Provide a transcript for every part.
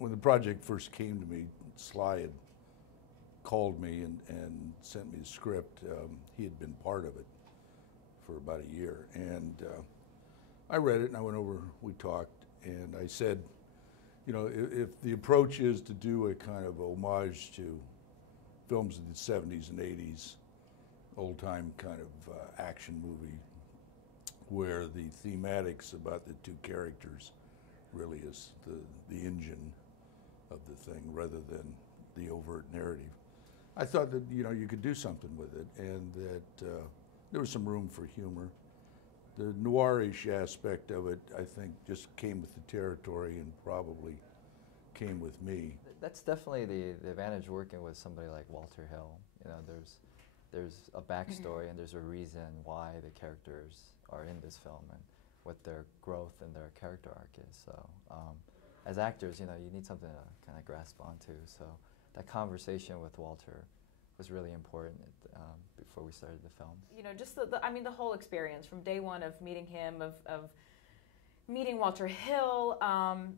when the project first came to me, Sly had called me and sent me the script. He had been part of it for about a year, and I read it and I went over, we talked, and I said, you know, if the approach is to do a kind of homage to films of the 70s and 80s, old-time kind of action movie, where the thematics about the two characters really is the engine of the thing rather than the overt narrative. I thought that, you know, you could do something with it, and that there was some room for humor. The noirish aspect of it, I think, just came with the territory and probably came with me. That's definitely the advantage working with somebody like Walter Hill. You know, there's a backstory and there's a reason why the characters are in this film and what their growth and their character arc is. So, as actors, you know, you need something to kind of grasp onto. So, that conversation with Walter was really important before we started the film. You know, just I mean, the whole experience from day one of meeting him, of meeting Walter Hill,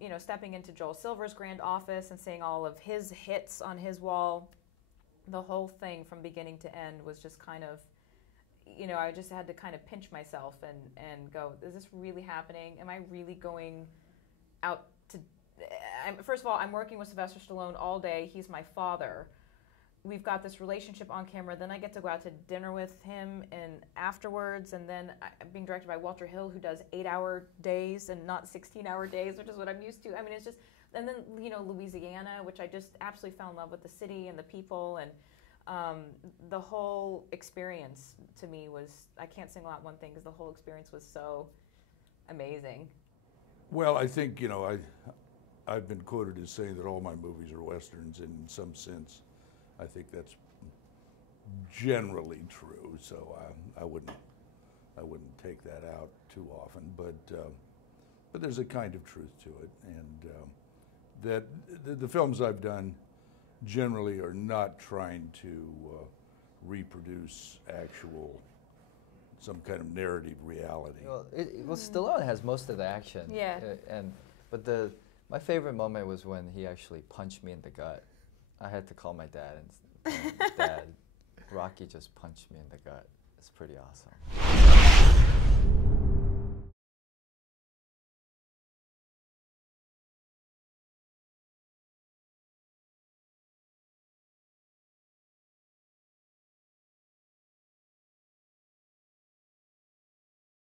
you know, stepping into Joel Silver's grand office and seeing all of his hits on his wall. The whole thing from beginning to end was just kind of, you know, I just had to kind of pinch myself and go, is this really happening? Am I really going out to... First of all, I'm working with Sylvester Stallone all day. He's my father. We've got this relationship on camera. Then I get to go out to dinner with him and afterwards, and then I'm being directed by Walter Hill, who does 8-hour days and not 16-hour days, which is what I'm used to. I mean, it's just... And then, you know, Louisiana, which I just absolutely fell in love with the city and the people, and the whole experience to me was, I can't single out one thing because the whole experience was so amazing. Well, I think, you know, I've been quoted as saying that all my movies are Westerns, and in some sense, I think that's generally true, so I wouldn't take that out too often, but there's a kind of truth to it, and that the films I've done generally are not trying to reproduce some kind of narrative reality. Well, Stallone has most of the action. Yeah. But my favorite moment was when he actually punched me in the gut. I had to call my dad and Dad, Rocky just punched me in the gut. It's pretty awesome.